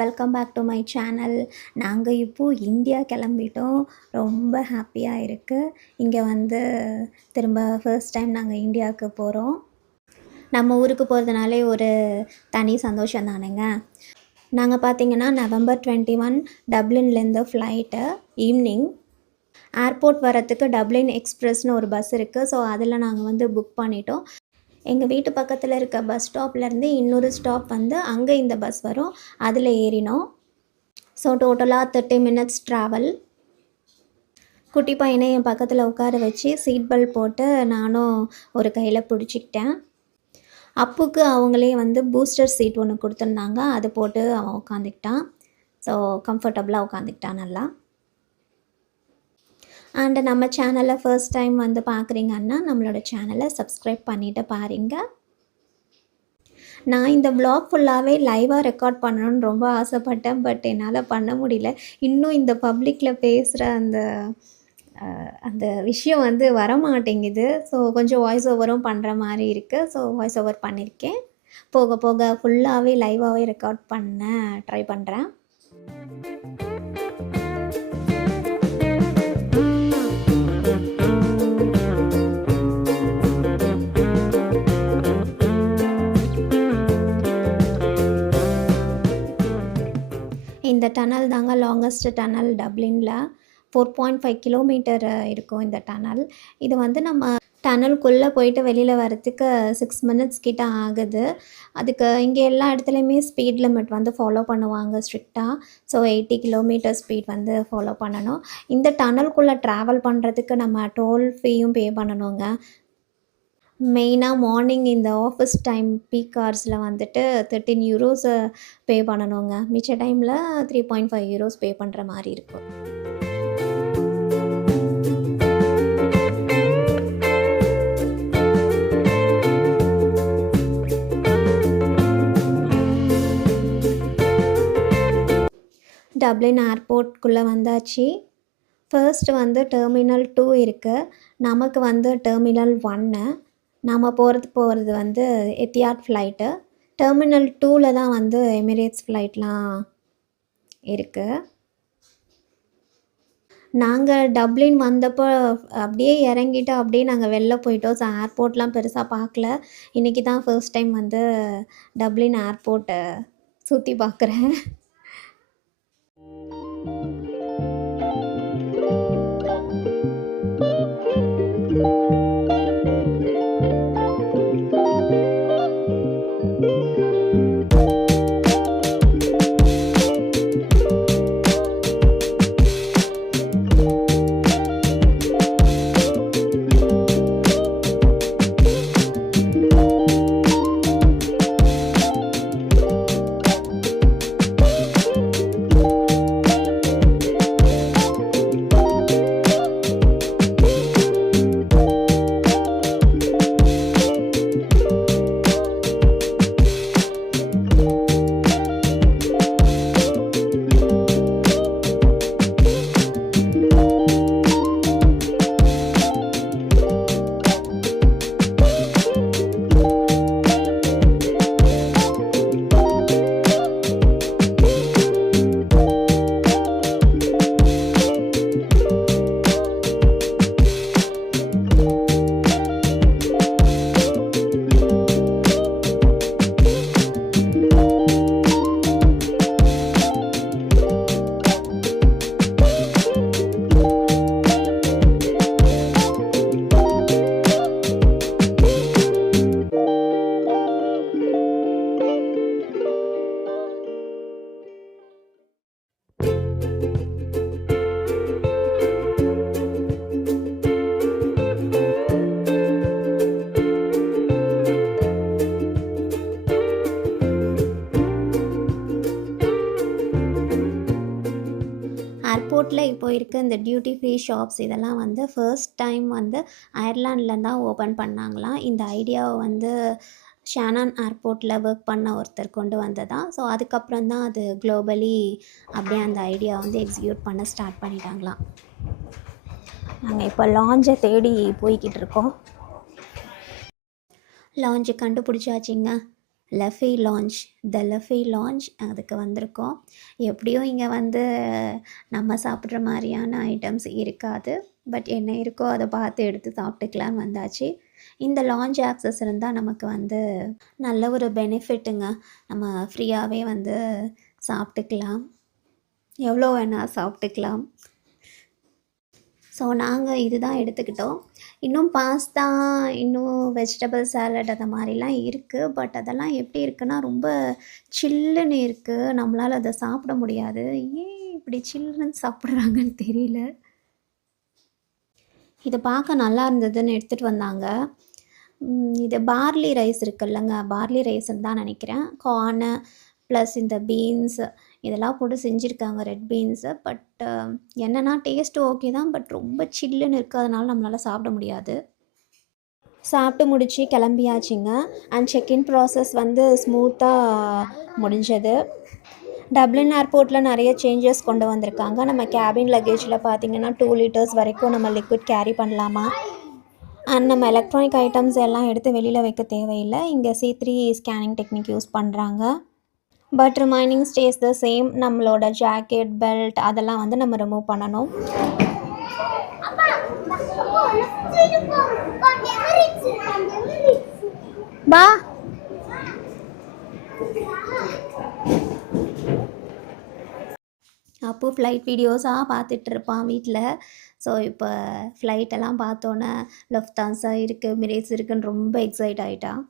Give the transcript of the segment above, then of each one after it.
Welcome back to my channel. நாங்கள் இப்போது India கிளம்பிட்டோம். ரொம்ப ஹாப்பியாக இருக்குது. இங்கே வந்து திரும்ப ஃபர்ஸ்ட் டைம் நாங்கள் இந்தியாவுக்கு போகிறோம். நம்ம ஊருக்கு போகிறதுனாலே ஒரு தனி சந்தோஷம் தானேங்க. நாங்கள் பார்த்திங்கன்னா November 21 டப்ளின்லேருந்து ஃப்ளைட்டு ஈவினிங். ஏர்போர்ட் வரத்துக்கு டப்ளின் எக்ஸ்பிரஸ்னு ஒரு பஸ் இருக்குது. ஸோ அதில் நாங்கள் வந்து புக் பண்ணிட்டோம். எங்கள் வீட்டு பக்கத்தில் இருக்க பஸ் ஸ்டாப்லேருந்து இன்னொரு ஸ்டாப் வந்து அங்கே இந்த பஸ் வரும், அதில் ஏறினோம். ஸோ டோட்டலாக 30 minutes ட்ராவல். குட்டி பையனை என் பக்கத்தில் உட்கார வச்சு சீட் பெல்ட் போட்டு நானும் ஒரு கையில் பிடிச்சிக்கிட்டேன். அப்புக்கு அவங்களே வந்து பூஸ்டர் சீட் ஒன்று கொடுத்துருந்தாங்க, அது போட்டு அவன் உட்காந்துக்கிட்டான். ஸோ கம்ஃபர்டபுளாக உட்காந்துக்கிட்டான் நல்லா. அண்டு நம்ம சேனலை ஃபர்ஸ்ட் டைம் வந்து பார்க்குறீங்கன்னா நம்மளோட சேனலை சப்ஸ்கிரைப் பண்ணிவிட்டு பாருங்கள். நான் இந்த vlog ஃபுல்லாகவே லைவாக ரெக்கார்ட் பண்ணணும்னு ரொம்ப ஆசைப்பட்டேன். பட் என்னால் பண்ண முடியல. இன்னும் இந்த பப்ளிக்கில் பேசுகிற அந்த விஷயம் வந்து வரமாட்டேங்குது. ஸோ கொஞ்சம் வாய்ஸ் ஓவரும் பண்ணுற மாதிரி இருக்குது. ஸோ வாய்ஸ் ஓவர் பண்ணியிருக்கேன். போக போக ஃபுல்லாகவே லைவாகவே ரெக்கார்ட் பண்ண ட்ரை பண்ணுறேன். இந்த டனல் தாங்க லாங்கஸ்ட் டனல் டப்ளினில். 4.5 கிலோமீட்டர் இருக்கும் இந்த டனல். இது வந்து நம்ம டனலுக்குள்ளே போயிட்டு வெளியில் வரத்துக்கு 6 minutes கிட்ட ஆகுது. அதுக்கு இங்கே எல்லா இடத்துலையுமே ஸ்பீட் லிமிட் வந்து ஃபாலோ பண்ணுவாங்க ஸ்ட்ரிக்டாக. ஸோ 80 கிலோமீட்டர் ஸ்பீட் வந்து ஃபாலோ பண்ணணும். இந்த டனலுக்குள்ளே ட்ராவல் பண்ணுறதுக்கு நம்ம டோல் ஃபீயும் பே பண்ணணுங்க. மெயினாக மார்னிங் இந்த ஆஃபீஸ் டைம் பீக் ஹவர்ஸில் வந்துட்டு 13 euros பே பண்ணணுங்க. மிச்ச டைமில் 3.5 euros பே பண்ணுற மாதிரி இருக்கும். டப்ளின் ஏர்போர்ட்குள்ளே வந்தாச்சு. ஃபர்ஸ்ட் வந்து டெர்மினல் 2 இருக்குது. நமக்கு வந்து டெர்மினல் 1. நாம் போகிறது வந்து எத்தியாட் ஃப்ளைட்டு. டெர்மினல் 2ல் தான் வந்து எமிரேட்ஸ் ஃப்ளைட்லாம் இருக்குது. நாங்கள் டப்ளின் வந்தப்போ அப்படியே இறங்கிட்டு அப்படியே நாங்கள் வெளில போயிட்டோம். ஸோ ஏர்போர்ட்லாம் பெருசாக பார்க்கல. இன்றைக்கி தான் ஃபர்ஸ்ட் டைம் வந்து டப்ளின் ஏர்போர்ட்டை சுற்றி பார்க்குறேன். போயிருக்க இந்த டியூட்டி ஃப்ரீ ஷாப்ஸ் இதெல்லாம் வந்து ஃபர்ஸ்ட் டைம் வந்து அயர்லாண்டில் தான் ஓப்பன் பண்ணாங்களாம். இந்த ஐடியாவை வந்து ஷானான் ஏர்போர்ட்டில் ஒர்க் பண்ண ஒருத்தர் கொண்டு வந்ததா. ஸோ அதுக்கப்புறம் தான் அது குளோபலி அப்படியே அந்த ஐடியா வந்து எக்ஸிக்யூட் பண்ண ஸ்டார்ட் பண்ணிட்டாங்களாம். நாங்கள் இப்போ லாஞ்சை தேடி போய்கிட்டு இருக்கோம். லாஞ்சு கண்டுபிடிச்சாச்சிங்க. லெஃபி லாஞ்ச், த லெஃபி லாஞ்ச் அதுக்கு வந்திருக்கோம். எப்படியும் இங்கே வந்து நம்ம சாப்பிட்ற மாதிரியான ஐட்டம்ஸ் இருக்காது, பட் என்ன இருக்கோ அதை பார்த்து எடுத்து சாப்பிட்டுக்கலான்னு வந்தாச்சு. இந்த லாஞ்ச் ஆக்சஸ் இருந்தால் நமக்கு வந்து நல்ல ஒரு பெனிஃபிட்டுங்க. நம்ம ஃப்ரீயாகவே வந்து சாப்பிட்டுக்கலாம், எவ்வளோ வேணால் சாப்பிட்டுக்கலாம். ஸோ நாங்கள் இதுதான் எடுத்துக்கிட்டோம். இன்னும் பாஸ்தா, இன்னும் வெஜிடபிள் சாலட் அந்த மாதிரிலாம் இருக்குது. பட் அதெல்லாம் எப்படி இருக்குன்னா ரொம்ப சில்லுன்னு இருக்குது. நம்மளால் அதை சாப்பிட முடியாது. ஏன் இப்படி சில்லுன்னு சாப்பிட்றாங்கன்னு தெரியல. இது பார்க்க நல்லா இருந்ததுன்னு எடுத்துகிட்டு வந்தாங்க. இது பார்லி ரைஸ் இருக்குல்லங்க, பார்லி ரைஸ்ன்னு தான் நினைக்கிறேன். கார்னு ப்ளஸ் இந்த பீன்ஸு இதெல்லாம் போட்டு செஞ்சுருக்காங்க, ரெட் பீன்ஸு. பட் என்னென்னா டேஸ்ட்டு ஓகே தான், பட் ரொம்ப சில்லுன்னு இருக்குது, அதனால நம்மளால் சாப்பிட முடியாது. சாப்பிட்டு முடித்து கிளம்பியாச்சுங்க. அண்ட் செக்இன் ப்ராசஸ் வந்து ஸ்மூத்தாக முடிஞ்சது. டப்ளின் ஏர்போர்ட்டில் நிறைய சேஞ்சஸ் கொண்டு வந்திருக்காங்க. நம்ம கேபின் லக்கேஜில் பார்த்திங்கன்னா 2 லிட்டர்ஸ் வரைக்கும் நம்ம லிக்விட் கேரி பண்ணலாமா. அண்ட் நம்ம எலக்ட்ரானிக் ஐட்டம்ஸ் எல்லாம் எடுத்து வெளியில் வைக்க தேவையில்லை. இங்கே C3 ஸ்கேனிங் டெக்னிக் யூஸ் பண்ணுறாங்க. But remaining stay the same. நம்மளோட ஜாக்கெட், பெல்ட் அதெல்லாம் வந்து நம்ம ரிமூவ் பண்ணணும். பா அப்போது ஃப்ளைட் வீடியோஸாக பார்த்துட்டு இருப்பான் வீட்டில். ஸோ இப்போ ஃப்ளைட்டெல்லாம் பார்த்தோன்னே லஃப்தான்ஸா இருக்குது, மிரேட்ஸ் இருக்குன்னு ரொம்ப எக்ஸைட் ஆகிட்டான்.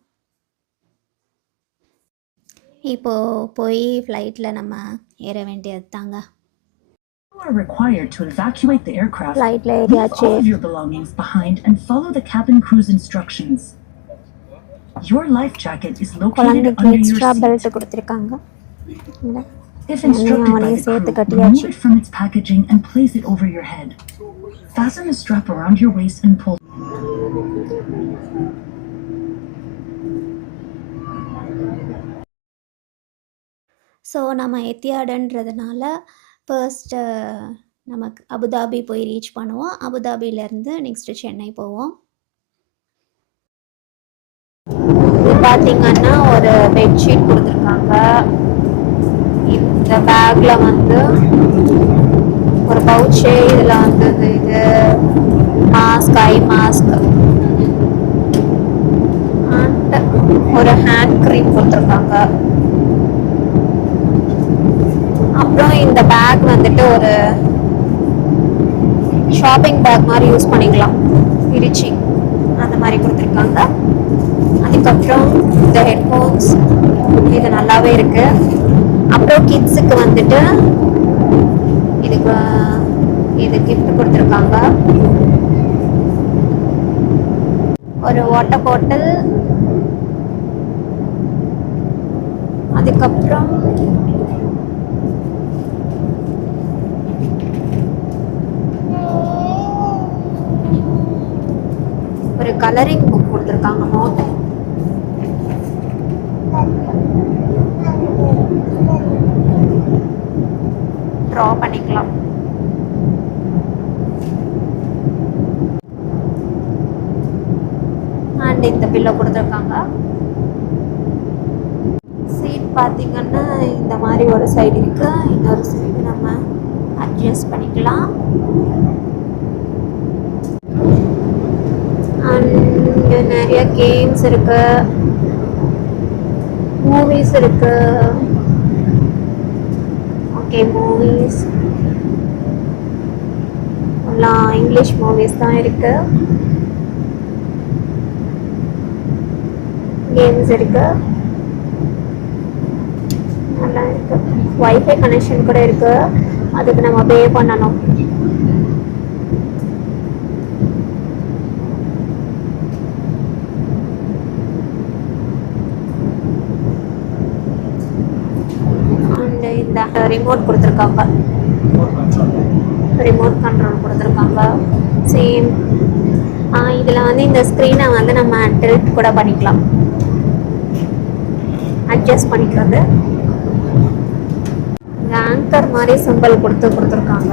இப்போது போய் ஃப்ளைட்டில் நம்ம ஏற வேண்டியது தாங்க. You are required to evacuate the aircraft. ஃப்ளைட்டில் Leave ஏறியாச்சு. all of your belongings behind and follow the cabin crew's instructions. Your life jacket is located குழந்தைக்கு under your extra seat. Belt கொடுத்துருக்காங்க. If instructed by the சேர்த்து crew, கட்டியாச்சு. remove it from its packaging and place it over your head. Fasten the strap around your waist and pull. So நம்ம எத்தியாடுன்றதுனால first நமக்கு Abu Dhabi போய் reach பண்ணுவோம். அபுதாபியிலேருந்து next Chennai போவோம். இது பார்த்திங்கன்னா ஒரு பெட்ஷீட் கொடுத்துருக்காங்க. இந்த பேக்கில் வந்து ஒரு பவுச்சு, இதில் வந்து இது மாஸ்க், ஐ மாஸ்க் அண்ட் ஒரு ஹேண்ட் க்ரீம் கொடுத்துருக்காங்க. அப்புறம் இந்த பேக் வந்துட்டு ஒரு ஷாப்பிங் பேக் மாதிரி யூஸ் பண்ணிக்கலாம், பிரிச்சு அந்த மாதிரி கொடுத்துருக்காங்க. அதுக்கப்புறம் இந்த ஹெட்ஃபோன்ஸ் இது நல்லாவே இருக்கு. அப்புறம் கிட்ஸுக்கு வந்துட்டு இது கிஃப்ட் கொடுத்துருக்காங்க. ஒரு வாட்டர் பாட்டில், அதுக்கப்புறம் ஒரு கலரிங் புக் கொடுத்துருக்காங்க, நோட்டு. ட்ரா பண்ணிக்கலாம். அண்ட் இந்த பில்லோ கொடுத்துருக்காங்க. சீட் பார்த்தீங்கன்னா இந்த மாதிரி ஒரு சைடு இருக்கு, இன்னொரு சைடு நம்ம அட்ஜஸ்ட் பண்ணிக்கலாம். அண்ட் நிறைய கேம்ஸ் இருக்கு, மூவிஸ் இருக்கு. ஓகே, மூவிஸ் எல்லாம் இங்கிலீஷ் மூவிஸ் தான் இருக்கு. கேம்ஸ் இருக்கு, நல்லா இருக்கு. வைஃபை கனெக்ஷன் கூட இருக்கு, அதுக்கு நம்ம பே பண்ணணும். அண்ட் இந்த ரிமோட் கொடுத்துருக்காங்க. ரிமோட் கண்ட்ரோல் கொடுத்துருக்காங்க. சேம் இதில் வந்து இந்த ஸ்க்ரீனை வந்து நம்ம டில்ட் கூட பண்ணிக்கலாம், அட்ஜஸ்ட் பண்ணிக்கிறது. இந்த ஆங்கர் மாதிரி சிம்பிள் கொடுத்துருக்காங்க.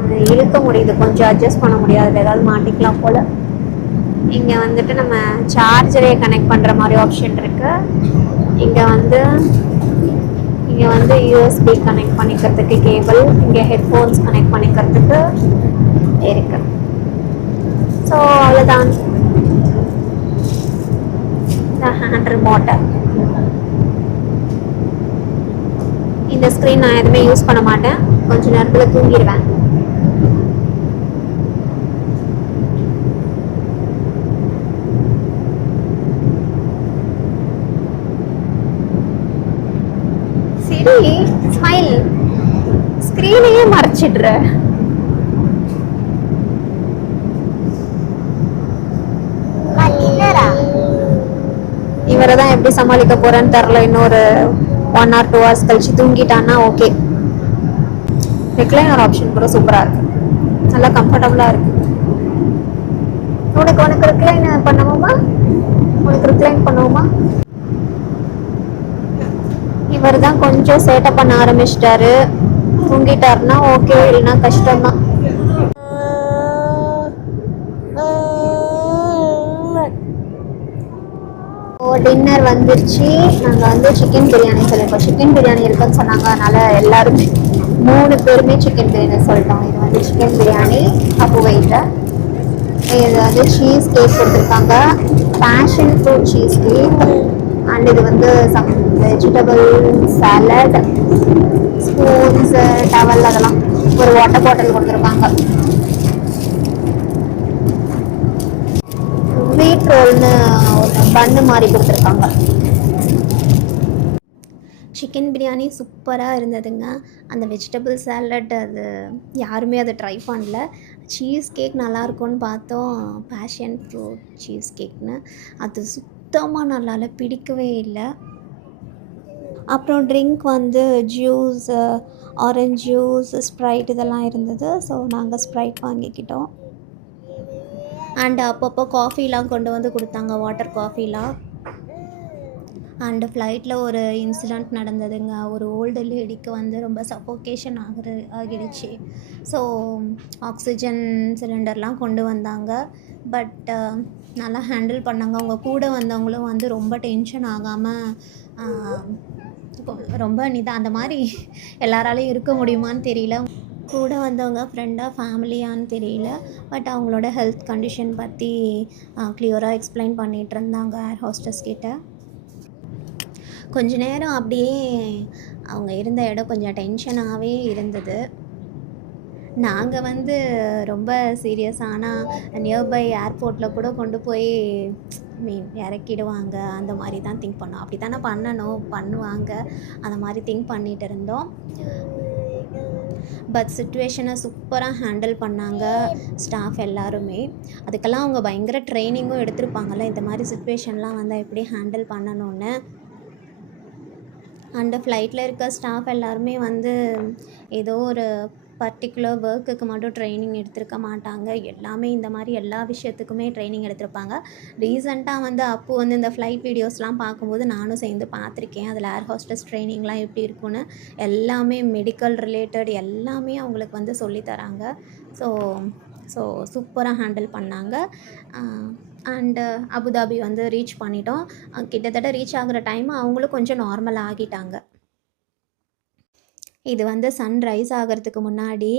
அது இழுக்க முடியுது, கொஞ்சம் அட்ஜஸ்ட் பண்ண முடியாது, ஏதாவது மாட்டிக்கலாம் போல். இங்கே வந்துட்டு நம்ம சார்ஜரே கனெக்ட் பண்ணுற மாதிரி ஆப்ஷன் இருக்குது. இங்கே வந்து யூஎஸ்பி கனெக்ட் பண்ணிக்கிறதுக்கு கேபிள், இங்கே ஹெட்ஃபோன்ஸ் கனெக்ட் பண்ணிக்கிறதுக்கு இருக்கு. ஸோ அவ்வளோதான் இந்த ஹேண்ட் ரிமோட்டை. இந்த ஸ்க்ரீன் நான் எதுவுமே யூஸ் பண்ண மாட்டேன், கொஞ்ச நேரத்தில் தூங்கிடுவேன். சரி, ஸ்மைல், ஸ்க்ரீனையே மறைச்சிடுற. இவரை தான் எப்படி சமாளிக்க போறேன்னு தெரில. இன்னொரு 1 or 2 hours கழிச்சு தூங்கிட்டான்னா ஓகே. ரெக்லைனர் ஆப்ஷன் கூட சூப்பராக இருக்கு, நல்லா கம்ஃபர்டபுளாக இருக்கு. உனக்கு ரிக்ளைன் பண்ணுவோமா? இவர் தான் கொஞ்சம் சேட்டை பண்ண ஆரம்பிச்சிட்டாரு. தூங்கிட்டாருன்னா ஓகே, இல்லைன்னா கஷ்டம்தான். டின்னர் வந்துருச்சு. நாங்கள் வந்து சிக்கன் பிரியாணி சொல்லியிருக்கோம். சிக்கன் பிரியாணி இருக்குன்னு சொன்னாங்க, அதனால எல்லாருமே 3 பேருமே சிக்கன் பிரியாணி சொல்லிட்டோம். இது வந்து சிக்கன் பிரியாணி அப்பு வெயிட்ட. இது வந்து சீஸ் கேக் கொடுத்துருக்காங்க, passion fruit cheese cake. And இது வந்து some vegetable salad, spoons, towel, அதெல்லாம் ஒரு வாட்டர் பாட்டில் கொடுத்துருக்காங்க. வீட் ரோல்னு ஒரு பன்னு மாதிரி கொடுத்துருக்காங்க. சிக்கன் பிரியாணி சூப்பராக இருந்ததுங்க. அந்த வெஜிடபிள் சாலட் அது யாருமே அதை ட்ரை பண்ணல. சீஸ் கேக் நல்லாயிருக்கும்னு பார்த்தோம், பேஷன் ஃப்ரூட் சீஸ் கேக்னு. அது சுத்தமாக நல்லால, பிடிக்கவே இல்லை. அப்புறம் ட்ரிங்க் வந்து ஜூஸ், ஆரஞ்ச் ஜூஸ், ஸ்ப்ரைட் இதெல்லாம் இருந்தது. ஸோ நாங்கள் ஸ்ப்ரைட் வாங்கிக்கிட்டோம். அண்ட் அப்பப்போ காஃபிலாம் கொண்டு வந்து கொடுத்தாங்க, வாட்டர் காஃபிலாம். அண்டு ஃப்ளைட்டில் ஒரு இன்சிடெண்ட் நடந்ததுங்க. ஒரு ஓல்டு லேடிக்கு வந்து ரொம்ப சஃபோகேஷன் ஆகிடுச்சு. ஸோ ஆக்சிஜன் சிலிண்டர்லாம் கொண்டு வந்தாங்க. பட் நல்லா ஹேண்டில் பண்ணாங்க. அவங்க கூட வந்தவங்களும் வந்து ரொம்ப டென்ஷன் ஆகாமல் ரொம்ப அந்த மாதிரி எல்லாராலையும் இருக்க முடியுமான்னு தெரியல. கூட வந்தவங்க ஃப்ரெண்டாக ஃபேமிலியான்னு தெரியல. பட் அவங்களோட ஹெல்த் கண்டிஷன் பற்றி கிளியராக எக்ஸ்பிளைன் பண்ணிகிட்டு இருந்தாங்க ஏர் ஹோஸ்டஸ் கிட்ட. கொஞ்ச நேரம் அப்படியே அவங்க இருந்த இடம் கொஞ்சம் டென்ஷனாகவே இருந்தது. நாங்கள் வந்து ரொம்ப சீரியஸாக, ஆனால் நியர்பை ஏர்போர்ட்டில் கூட கொண்டு போய் இறக்கிடுவாங்க அந்த மாதிரி தான் திங்க் பண்ணோம். அப்படி தானே பண்ணுவாங்க அந்த மாதிரி திங்க் பண்ணிகிட்டு இருந்தோம். பட் சிச்சுவேஷனை சூப்பராக ஹேண்டில் பண்ணாங்க ஸ்டாஃப் எல்லாருமே. அதுக்கெல்லாம் அவங்க பயங்கர ட்ரைனிங்கும் எடுத்திருப்பாங்கள்ல, இந்த மாதிரி சிச்சுவேஷன்லாம் வந்தால் எப்படி ஹேண்டில் பண்ணணும்னு. அண்டு ஃப்ளைட்டில் இருக்க ஸ்டாஃப் எல்லாருமே வந்து ஏதோ ஒரு பர்டிகுலர் ஒர்க்குக்கு மட்டும் ட்ரைனிங் எடுத்திருக்க மாட்டாங்க. எல்லாமே இந்த மாதிரி எல்லா விஷயத்துக்குமே ட்ரைனிங் எடுத்திருப்பாங்க. ரீசெண்டாக வந்து அப்போ வந்து இந்த ஃப்ளைட் வீடியோஸ்லாம் பார்க்கும்போது நானும் சேர்ந்து பார்த்துருக்கேன். அதில் ஏர் ஹோஸ்டஸ் ட்ரைனிங்லாம் எப்படி இருக்குன்னு எல்லாமே மெடிக்கல் ரிலேட்டட் எல்லாமே அவங்களுக்கு வந்து சொல்லித்தராங்க. ஸோ சூப்பராக ஹேண்டில் பண்ணாங்க. அண்டு அபுதாபி வந்து ரீச் பண்ணிட்டோம். கிட்டத்தட்ட ரீச் ஆகிற டைம் அவங்களும் கொஞ்சம் நார்மல் ஆகிட்டாங்க. இது வந்து சன்ரைஸ் ஆகிறதுக்கு முன்னாடி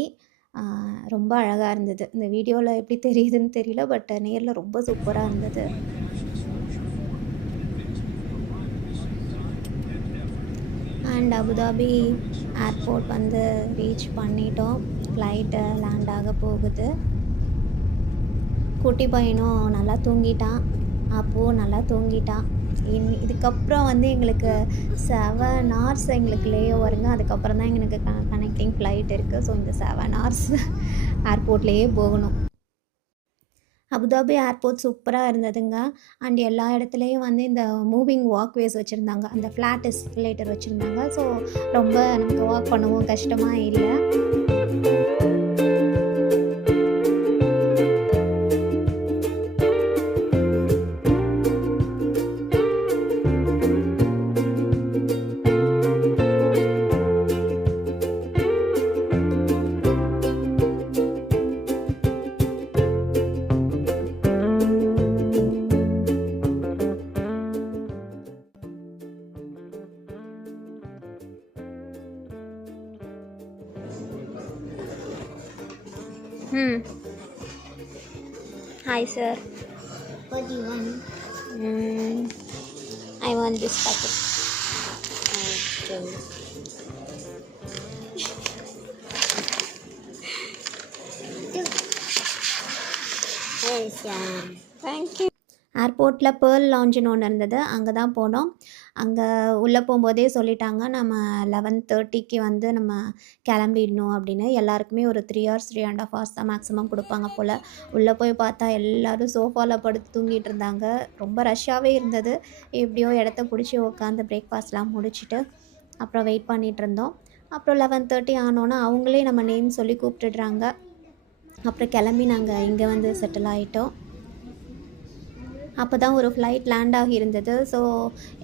ரொம்ப அழகாக இருந்தது. இந்த வீடியோவில் எப்படி தெரியுதுன்னு தெரியல, பட் நேரில் ரொம்ப சூப்பராக இருந்தது. அண்ட் அபுதாபி ஏர்போர்ட் வந்து ரீச் பண்ணிட்டோம். ஃப்ளைட்டு லேண்ட் ஆக போகுது. குட்டி பையனும் நல்லா தூங்கிட்டான், அப்போது நல்லா தூங்கிட்டான். இதுக்கப்புறம் வந்து எங்களுக்கு 7 hours எங்களுக்கு லே ஓவருங்க. அதுக்கப்புறம் தான் எங்களுக்கு கனெக்டிங் ஃப்ளைட் இருக்குது. ஸோ இந்த 7 hours ஏர்போர்ட்லேயே போகணும். அபுதாபி ஏர்போர்ட் சூப்பராக இருந்ததுங்க. அண்ட் எல்லா இடத்துலையும் வந்து இந்த மூவிங் வாக்வேஸ் வச்சுருந்தாங்க, அந்த ஃப்ளாட் எஸ்கலேட்டர் வச்சுருந்தாங்க. ஸோ ரொம்ப நமக்கு வாக் பண்ணவும் கஷ்டமாக இல்லை. Hi, sir. What do you want? I want this packet. Okay. Hey, Sam. Thank you. ஏர்போர்ட்டில் பேர்ல் லாஞ்சுன்னு ஒன்று இருந்தது, அங்கே தான் போனோம். அங்கே உள்ளே போகும்போதே சொல்லிட்டாங்க, நம்ம 11:30க்கு வந்து நம்ம கிளம்பிடணும் அப்படின்னு. எல்லாருக்குமே ஒரு 3 hours 3.5 hours தான் மேக்ஸிமம் கொடுப்பாங்க போல். உள்ளே போய் பார்த்தா எல்லோரும் சோஃபாவில் படுத்து தூங்கிட்டு இருந்தாங்க. ரொம்ப ரஷ்ஷாகவே இருந்தது. எப்படியோ இடத்த பிடிச்சி உட்காந்து பிரேக்ஃபாஸ்ட்லாம் முடிச்சுட்டு அப்புறம் வெயிட் பண்ணிகிட்டு இருந்தோம். அப்புறம் 11:30 ஆனோன்னா அவங்களே நம்ம நேம் சொல்லி கூப்பிட்டுடுறாங்க. அப்புறம் கிளம்பி நாங்கள் இங்கே வந்து செட்டில் ஆகிட்டோம். அப்போ தான் ஒரு ஃப்ளைட் லேண்ட் ஆகியிருந்தது. ஸோ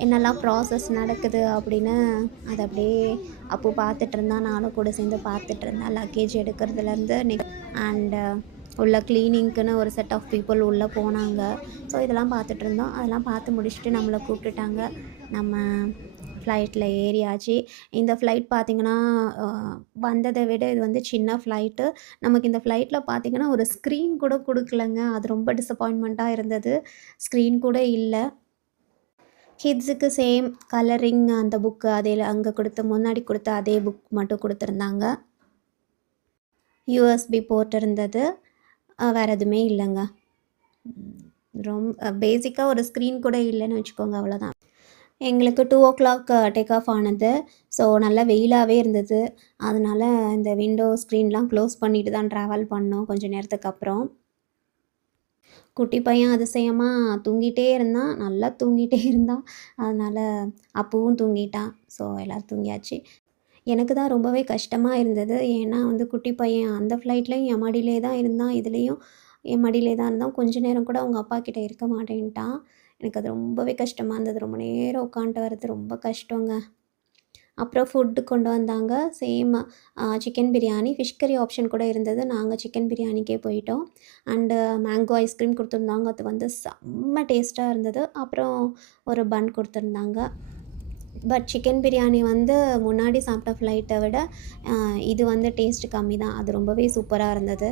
என்னெல்லாம் ப்ராசஸ் நடக்குது அப்படின்னு அதை அப்படியே அப்போ பார்த்துட்டு இருந்தேன். நானும் கூட சேர்ந்து பார்த்துட்டு இருந்தேன். லக்கேஜ் எடுக்கிறதுலேருந்து அண்டு உள்ள க்ளீனிங்க்குன்னு ஒரு செட் ஆஃப் பீப்புள் உள்ளே போனாங்க. ஸோ இதெல்லாம் பார்த்துட்டு இருந்தோம். அதெல்லாம் பார்த்து முடிச்சுட்டு நம்மளை கூப்பிட்டுட்டாங்க. நம்ம ஃப்ளைட்டில் ஏறியாச்சு. இந்த ஃப்ளைட் பார்த்திங்கன்னா வந்ததை விட இது வந்து சின்ன ஃப்ளைட்டு. நமக்கு இந்த ஃப்ளைட்டில் பார்த்திங்கன்னா ஒரு ஸ்க்ரீன் கூட கொடுக்கலங்க. அது ரொம்ப டிசப்பாயின்மெண்ட்டாக இருந்தது. ஸ்க்ரீன் கூட இல்லை. கிட்ஸுக்கு சேம் கலரிங் அந்த புக்கு அதே அங்கே முன்னாடி கொடுத்த அதே புக் மட்டும் கொடுத்துருந்தாங்க. யூஎஸ்பி போர்ட் இருந்தது. வேறு எதுவுமே இல்லைங்க. ரொம்ப பேசிக்காக ஒரு ஸ்க்ரீன் கூட இல்லைன்னு வச்சுக்கோங்க, அவ்வளோதான். எங்களுக்கு 2 o'clock டேக் ஆஃப் ஆனது. ஸோ நல்லா வெயிலாகவே இருந்தது. அதனால் இந்த விண்டோ ஸ்க்ரீன்லாம் க்ளோஸ் பண்ணிட்டு தான் ட்ராவல் பண்ணோம் கொஞ்சம் நேரத்துக்கு அப்புறம். குட்டி பையன் அதிசயமாக தூங்கிட்டே இருந்தான், நல்லா தூங்கிட்டே இருந்தான். அதனால் அப்பவும் தூங்கிட்டான். ஸோ எல்லோரும் தூங்கியாச்சு. எனக்கு தான் ரொம்பவே கஷ்டமாக இருந்தது. ஏன்னா வந்து குட்டி பையன் அந்த ஃப்ளைட்லேயும் என் மடியிலே தான் இருந்தான், இதுலேயும் என் மடியிலே தான் இருந்தான். கொஞ்ச நேரம் கூட அவங்க அப்பா கிட்டே இருக்க மாட்டேன்ட்டான். எனக்கு அது ரொம்பவே கஷ்டமாக இருந்தது. ரொம்ப நேரம் உட்காந்துட்டு வர்றது ரொம்ப கஷ்டங்க. அப்புறம் ஃபுட்டு கொண்டு வந்தாங்க. சேம் சிக்கன் பிரியாணி, ஃபிஷ் கறி ஆப்ஷன் கூட இருந்தது. நாங்கள் சிக்கன் பிரியாணிக்கே போயிட்டோம். அண்டு மேங்கோ ஐஸ்கிரீம் கொடுத்துருந்தாங்க. அது வந்து செம்ம டேஸ்ட்டாக இருந்தது. அப்புறம் ஒரு பன் கொடுத்துருந்தாங்க. பட் சிக்கன் பிரியாணி வந்து முன்னாடி சாப்பிட்ட ஃப்ளைட்டை விட இது வந்து டேஸ்ட்டு கம்மி தான். அது ரொம்பவே சூப்பராக இருந்தது.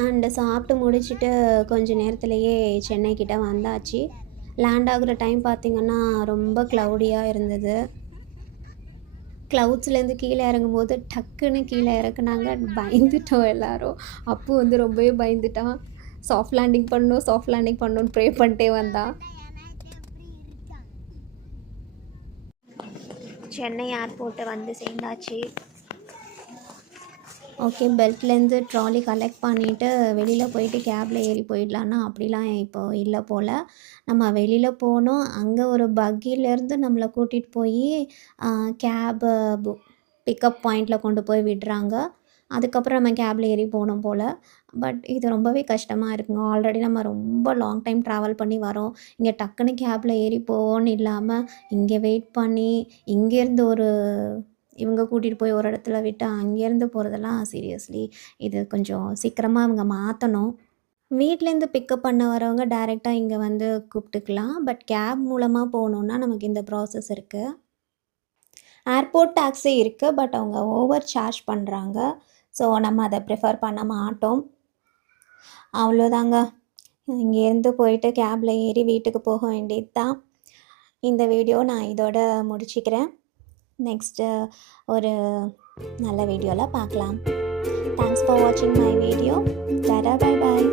அண்டு சாப்பிட்டு முடிச்சுட்டு கொஞ்சம் நேரத்துலையே சென்னைக்கிட்ட வந்தாச்சு. லேண்ட் ஆகுற டைம் பார்த்திங்கன்னா ரொம்ப க்ளவுடியாக இருந்தது. க்ளவுட்ஸ்லேருந்து கீழே இறங்கும்போது டக்குன்னு கீழே இறக்குனாங்க. பயந்துட்டோம் எல்லோரும். அப்போ வந்து ரொம்பவே பயந்துட்டான். சாஃப்ட் லேண்டிங் பண்ணணும்னு ப்ரே பண்ணிட்டே வந்தான். சென்னை ஏர்போர்ட்டை வந்து சேர்ந்தாச்சு. ஓகே, பெல்ட்லேருந்து ட்ராலி கலெக்ட் பண்ணிவிட்டு வெளியில் போயிட்டு கேபில் ஏறி போயிடலான்னா அப்படிலாம் இப்போது இல்லை போல். நம்ம வெளியில் போனோம். அங்கே ஒரு பக்கிலேருந்து நம்மளை கூட்டிகிட்டு போய் கேபு பிக்கப் பாயிண்டில் கொண்டு போய் விடுறாங்க. அதுக்கப்புறம் நம்ம கேபில் ஏறி போனோம் போல். பட் இது ரொம்பவே கஷ்டமாக இருக்குங்க. ஆல்ரெடி நம்ம ரொம்ப லாங் டைம் ட்ராவல் பண்ணி வரோம். இங்கே டக்குன்னு கேபில் ஏறி போவோன்னு இல்லாமல் இங்கே வெயிட் பண்ணி இங்கேருந்து இவங்க கூட்டிகிட்டு போய் ஒரு இடத்துல விட்டு அங்கேருந்து போகிறதெல்லாம் சீரியஸ்லி இது கொஞ்சம் சீக்கிரமாக அவங்க மாற்றணும். வீட்லேருந்து பிக்கப் பண்ண வரவங்க டைரெக்டாக இங்கே வந்து கூப்பிட்டுக்கலாம். பட் கேப் மூலமாக போகணுன்னா நமக்கு இந்த ப்ராசஸ் இருக்குது. ஏர்போர்ட் டாக்ஸி இருக்குது. பட் அவங்க ஓவர் சார்ஜ் பண்ணுறாங்க. ஸோ நம்ம அதை ப்ரிஃபர் பண்ண மாட்டோம். அவ்வளோதாங்க. இங்கேருந்து போயிட்டு கேபில் ஏறி வீட்டுக்கு போக வேண்டியது தான். இந்த வீடியோ நான் இதோட முடிச்சுக்கிறேன். நெக்ஸ்ட்டு ஒரு நல்ல வீடியோவில் பார்க்கலாம். தேங்க்ஸ் ஃபார் வாட்சிங் my video. Tata, bye bye.